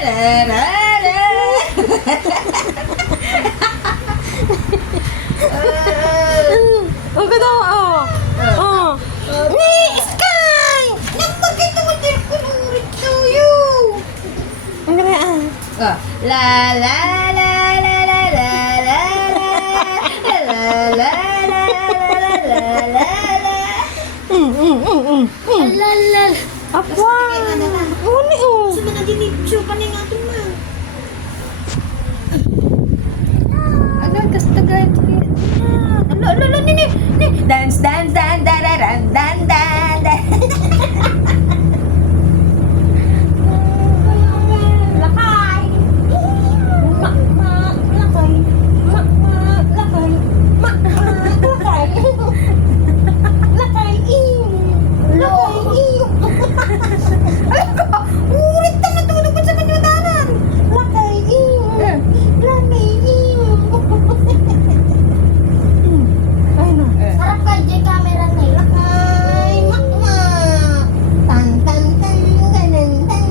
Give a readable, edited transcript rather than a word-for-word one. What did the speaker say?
Ang ganda mo, oh. Oh. Ni, Sky! Nagpagkita mo din ko ng ulit sa'yo. Ang ganda, ah. Oh. La la la la la la la la la la la la la la. Lalala. Apa? Uni, oh. Sa mga dinipsyo pa na yung ating ma. Ano, kasta guys. Lo, ni. Dance, dance, dan, dan, dan, dan, dan, dan. Lakay. Mak, mak, lakay. Mak, mak, lakay. Mak, mak, lakay. Lakay, iyo. Lakay, iyo. Ulit na natulog sa kanyutanan. Lakay, iyo. Lakay, iyo. Ay, no. Sarap ka, J camera na eh. Lakay, mak, mak. Tan, tan, tan, ganan, tan.